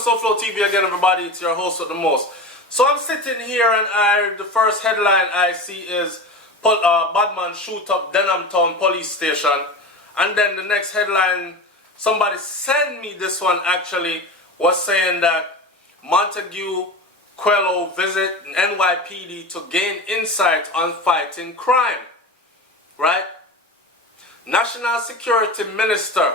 SouFLoTV again, everybody. It's your host with the most. So I'm sitting here and the first headline I see is Badman shoot up Denham Town police station. And then the next headline, somebody sent me this one actually, was saying that Montague Quello visit NYPD to gain insight on fighting crime. Right? National Security Minister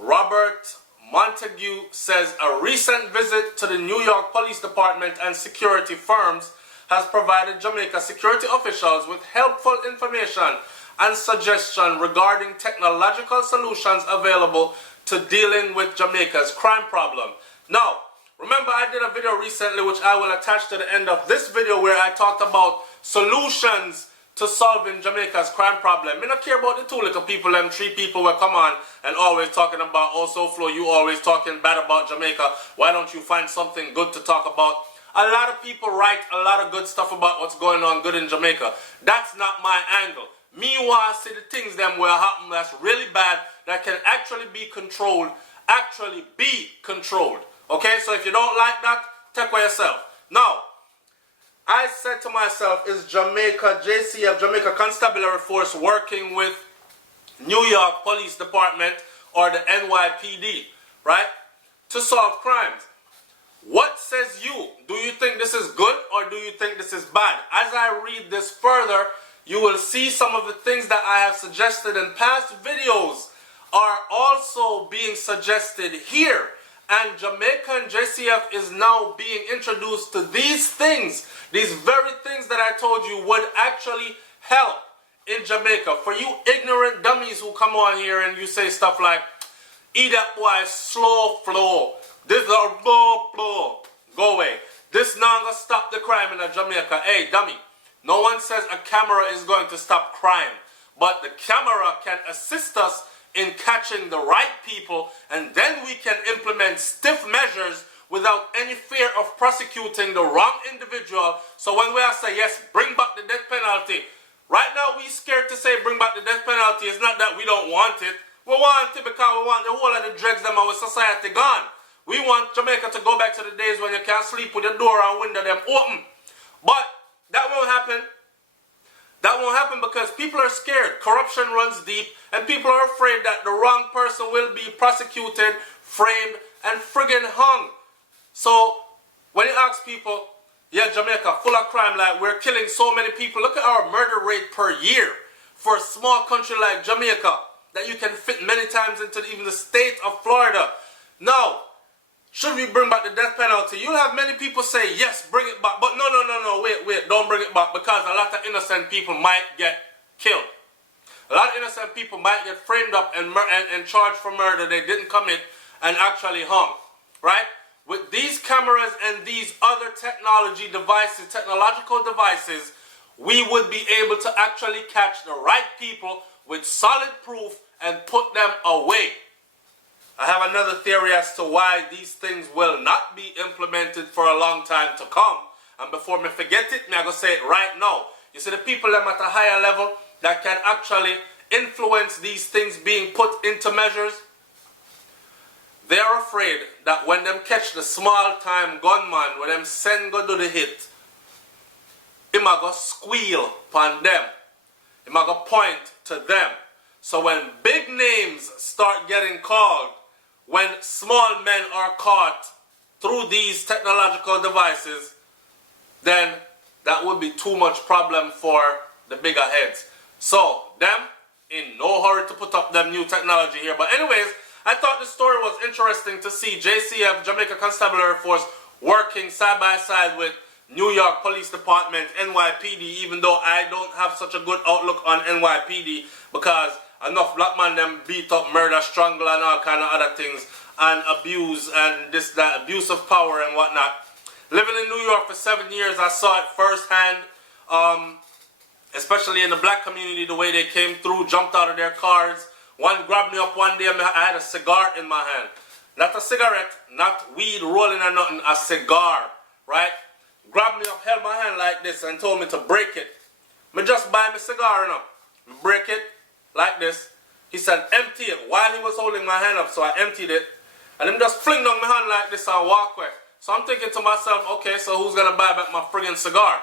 Robert Montague says a recent visit to the New York Police Department and security firms has provided Jamaica security officials with helpful information and suggestion regarding technological solutions available to dealing with Jamaica's crime problem. Now, remember I did a video recently which I will attach to the end of this video where I talked about solutions to solving Jamaica's crime problem. I don't care about the two little people, them three people will come on and always talking about, oh, SouFlo, you always talking bad about Jamaica. Why don't you find something good to talk about? A lot of people write a lot of good stuff about what's going on good in Jamaica. That's not my angle. Me want to see the things them will happen that's really bad that can actually be controlled. Okay, so if you don't like that, take for yourself. Now, I said to myself, is Jamaica, JCF, Jamaica Constabulary Force working with New York Police Department or the NYPD, right, to solve crimes? What says you? Do you think this is good or do you think this is bad? As I read this further, you will see some of the things that I have suggested in past videos are also being suggested here. And Jamaica and JCF is now being introduced to these things, these very things that I told you would actually help in Jamaica. For you ignorant dummies who come on here and you say stuff like, eat that boy slow flow, this is a blow flow, go away. This now gonna stop the crime in Jamaica. Hey dummy, no one says a camera is going to stop crime, but the camera can assist us in catching the right people, and then we can implement stiff measures without any fear of prosecuting the wrong individual. So when we say, yes, bring back the death penalty, right now we scared to say bring back the death penalty. It's not that we don't want it. We want it because we want the whole of the dregs them our society gone. We want Jamaica to go back to the days when you can't sleep with your door and window them open. But that won't happen. That won't happen because people are scared. Corruption runs deep and people are afraid that the wrong person will be prosecuted, framed, and friggin' hung. So when you ask people, yeah, Jamaica full of crime, like we're killing so many people. Look at our murder rate per year for a small country like Jamaica that you can fit many times into even the state of Florida. Now, should we bring back the death penalty? You'll have many people say, yes, bring it back. But no, wait, don't bring it back because a lot of innocent people might get killed. A lot of innocent people might get framed up and charged for murder they didn't commit and actually hung, right? With these cameras and these other technological devices, we would be able to actually catch the right people with solid proof and put them away. I have another theory as to why these things will not be implemented for a long time to come. And before me forget it, me I go say it right now. You see the people them at a higher level that can actually influence these things being put into measures, they are afraid that when them catch the small time gunman, when them send go do the hit, him a go squeal upon them. Him a go point to them. So when big names start getting called, when small men are caught through these technological devices, then that would be too much problem for the bigger heads. So, them in no hurry to put up them new technology here. But anyways, I thought the story was interesting to see JCF, Jamaica Constabulary Force, working side by side with New York Police Department, NYPD, even though I don't have such a good outlook on NYPD because enough black man them beat up, murder, strangle and all kind of other things and abuse and that abuse of power and whatnot. Living in New York for 7 years, I saw it firsthand, especially in the black community, the way they came through, jumped out of their cars. One grabbed me up one day, I had a cigar in my hand. Not a cigarette, not weed rolling or nothing, a cigar, right? Grabbed me up, held my hand like this and told me to break it. Me just buy me cigar, you know. Break it like this. He said, empty it. While he was holding my hand up, so I emptied it. and him just fling down my hand like this and walk away. So I'm thinking to myself, okay, so who's gonna buy back my friggin' cigar?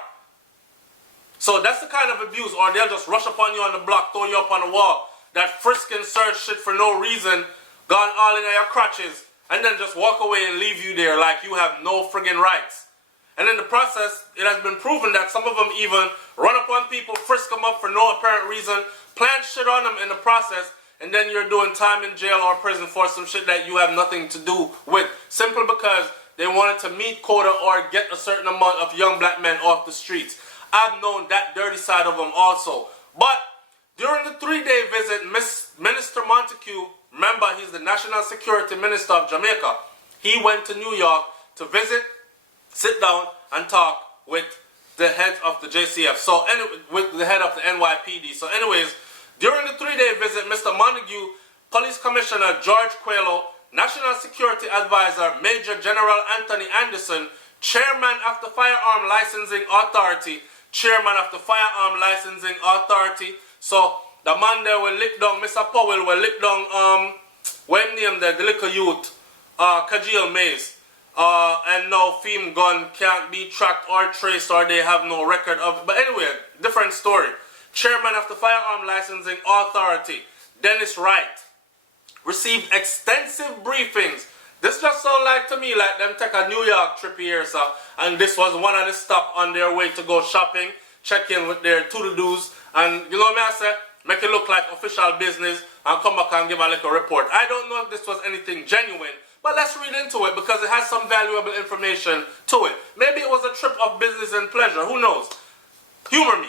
So that's the kind of abuse, or they'll just rush upon you on the block, throw you up on the wall, that frisk and search shit for no reason, gone all in your crotches, and then just walk away and leave you there like you have no friggin' rights. And in the process, it has been proven that some of them even run upon people, frisk them up for no apparent reason, plant shit on them in the process, and then you're doing time in jail or prison for some shit that you have nothing to do with, simply because they wanted to meet quota or get a certain amount of young black men off the streets. I've known that dirty side of them also. But during the 3-day visit, Minister Montague, remember he's the National Security Minister of Jamaica, he went to New York to visit, sit down and talk with the head of the JCF, so with the head of the NYPD. So anyways, during the 3-day visit, Mr. Montague, Police Commissioner George Coelho, National Security Advisor Major General Anthony Anderson, Chairman of the Firearm Licensing Authority, so the man there will lick down, Mr. Powell will lick down, when name there, the little youth, Kajil Mays. And now Feme gun can't be tracked or traced, or they have no record of it. But anyway, different story. Chairman of the Firearm Licensing Authority, Dennis Wright, received extensive briefings. This just sounds like to me like them take a New York trip here, so, and this was one of the stops on their way to go shopping, check in with their to-dos, and you know what I say, make it look like official business, and come back and give a little report. I don't know if this was anything genuine, but let's read into it because it has some valuable information to it. Maybe it was a trip of business and pleasure, who knows? Humor me.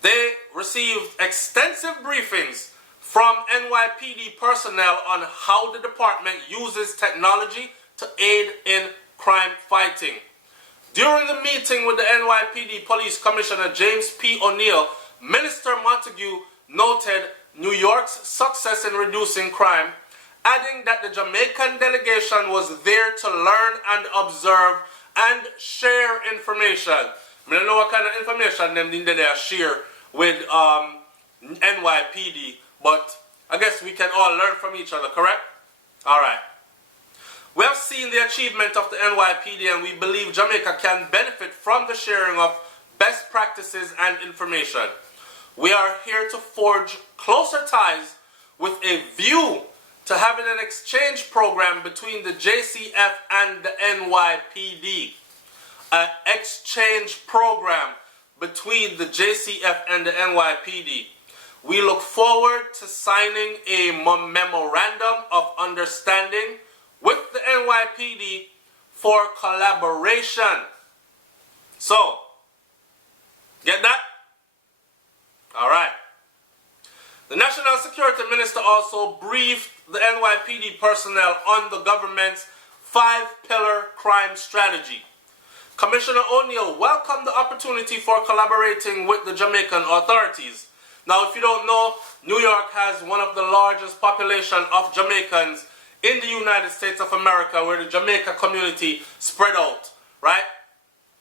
They received extensive briefings from NYPD personnel on how the department uses technology to aid in crime fighting. During the meeting with the NYPD Police Commissioner James P. O'Neill, Minister Montague noted New York's success in reducing crime, adding that the Jamaican delegation was there to learn and observe and share information. I don't know what kind of information them did they share with NYPD, but I guess we can all learn from each other, correct? Alright. We have seen the achievement of the NYPD, and we believe Jamaica can benefit from the sharing of best practices and information. We are here to forge closer ties with a view to having an exchange program between the JCF and the NYPD. An exchange program between the JCF and the NYPD. We look forward to signing a memorandum of understanding with the NYPD for collaboration. So, get that? Alright. The National Security Minister also briefed the NYPD personnel on the government's 5-pillar crime strategy. Commissioner O'Neill welcomed the opportunity for collaborating with the Jamaican authorities. Now, if you don't know, New York has one of the largest population of Jamaicans in the United States of America, where the Jamaica community spread out, right?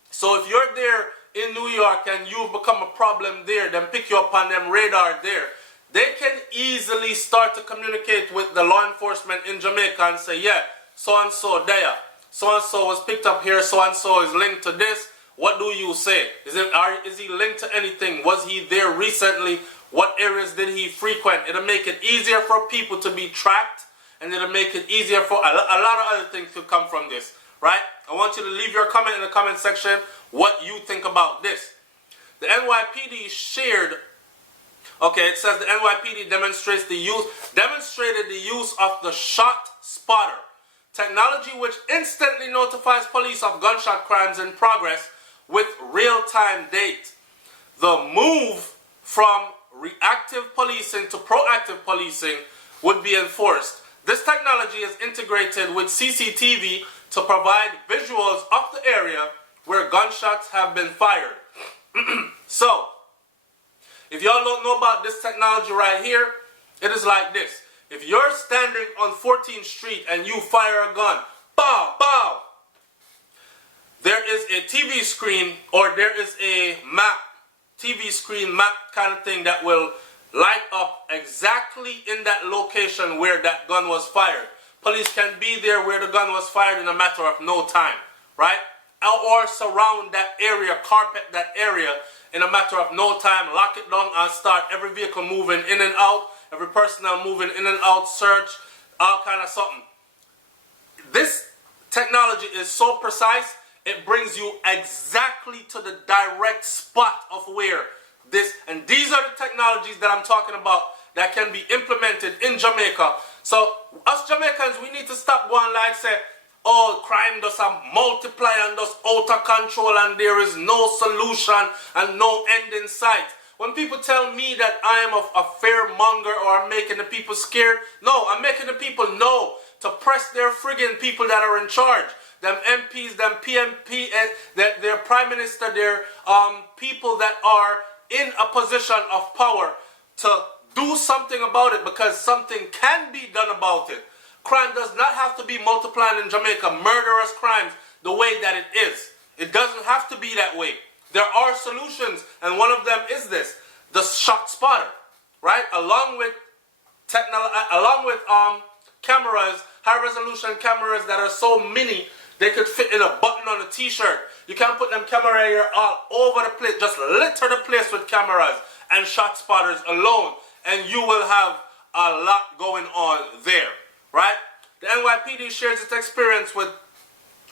So if you're there in New York and you've become a problem there, then pick you up on them radar there. They can easily start to communicate with the law enforcement in Jamaica and say, yeah, so-and-so there, so-and-so was picked up here, so-and-so is linked to this. What do you say? Is he linked to anything? Was he there recently? What areas did he frequent? It'll make it easier for people to be tracked, and it'll make it easier for a lot of other things to come from this, right? I want you to leave your comment in the comment section what you think about this. The NYPD shared, okay, it says the NYPD demonstrated the use of the shot spotter, technology which instantly notifies police of gunshot crimes in progress with real-time date. The move from reactive policing to proactive policing would be enforced. This technology is integrated with CCTV to provide visuals of the area where gunshots have been fired. So, if y'all don't know about this technology right here, it is like this. If you're standing on 14th Street and you fire a gun, bow, bow, there is a TV screen, or there is a map, TV screen map kind of thing that will light up exactly in that location where that gun was fired. police can be there where the gun was fired in a matter of no time, right? Or surround that area, carpet that area in a matter of no time, lock it down and start every vehicle moving in and out, every personnel moving in and out, search, all kind of something. This technology is so precise, it brings you exactly to the direct spot of where this, and these are the technologies that I'm talking about that can be implemented in Jamaica. So us Jamaicans, we need to stop going like say, oh, crime does multiply and does out of control and there is no solution and no end in sight. When people tell me that I am a fearmonger or I'm making the people scared, no, I'm making the people know to press their friggin' people that are in charge. Them MPs, them PMP, their prime minister, their people that are in a position of power to do something about it, because something can be done about it. Crime does not have to be multiplying in Jamaica, murderous crimes, the way that it is. It doesn't have to be that way. There are solutions, and one of them is this, the shot spotter, right? Along with cameras, high-resolution cameras that are so mini, they could fit in a button on a t-shirt. You can put them camera here all over the place, just litter the place with cameras and shot spotters alone, and you will have a lot going on there, right? The NYPD shares its experience with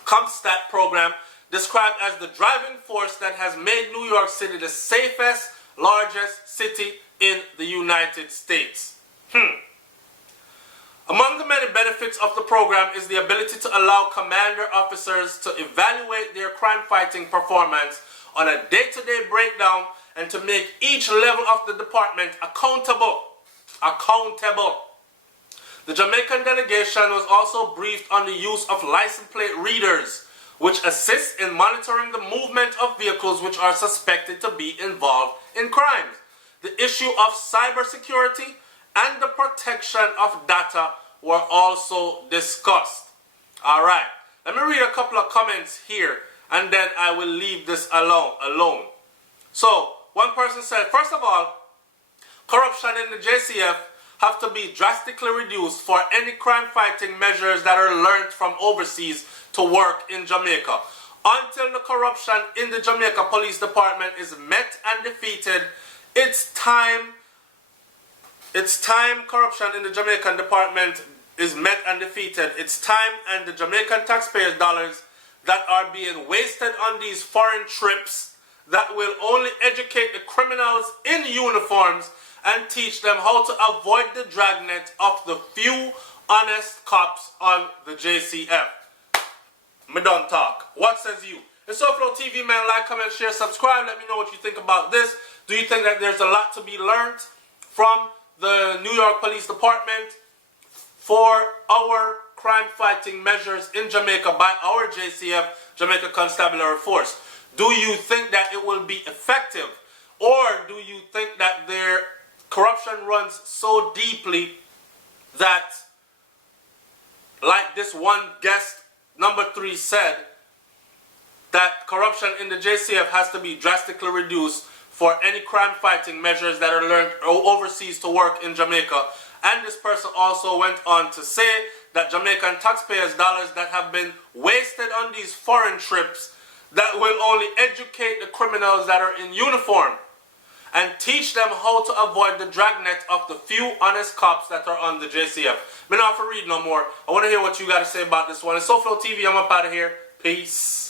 CompStat program, described as the driving force that has made New York City the safest, largest city in the United States. Among the many benefits of the program is the ability to allow commander officers to evaluate their crime-fighting performance on a day-to-day breakdown and to make each level of the department accountable. The Jamaican delegation was also briefed on the use of license plate readers, which assists in monitoring the movement of vehicles which are suspected to be involved in crimes. The issue of cybersecurity and the protection of data were also discussed. All right, let me read a couple of comments here and then I will leave this alone. So, one person said, first of all, corruption in the JCF have to be drastically reduced for any crime-fighting measures that are learned from overseas to work in Jamaica. Until the corruption in the Jamaica Police Department is met and defeated, it's time corruption in the Jamaican Department is met and defeated. It's time, and the Jamaican taxpayers' dollars that are being wasted on these foreign trips that will only educate the criminals in uniforms and teach them how to avoid the dragnet of the few honest cops on the JCF. Me done talk. What says you? It's SouFLoTV, man. Like, comment, share, subscribe. Let me know what you think about this. Do you think that there's a lot to be learned from the New York Police Department for our crime-fighting measures in Jamaica by our JCF, Jamaica Constabulary Force? Do you think that it will be effective? Or do you think that their corruption runs so deeply that, like this one guest, number 3, said, that corruption in the JCF has to be drastically reduced for any crime-fighting measures that are learned overseas to work in Jamaica? And this person also went on to say that Jamaican taxpayers' dollars that have been wasted on these foreign trips that will only educate the criminals that are in uniform and teach them how to avoid the dragnet of the few honest cops that are on the JCF. Me not have to read no more. I want to hear what you got to say about this one. It's SouFLoTV. I'm up out of here. Peace.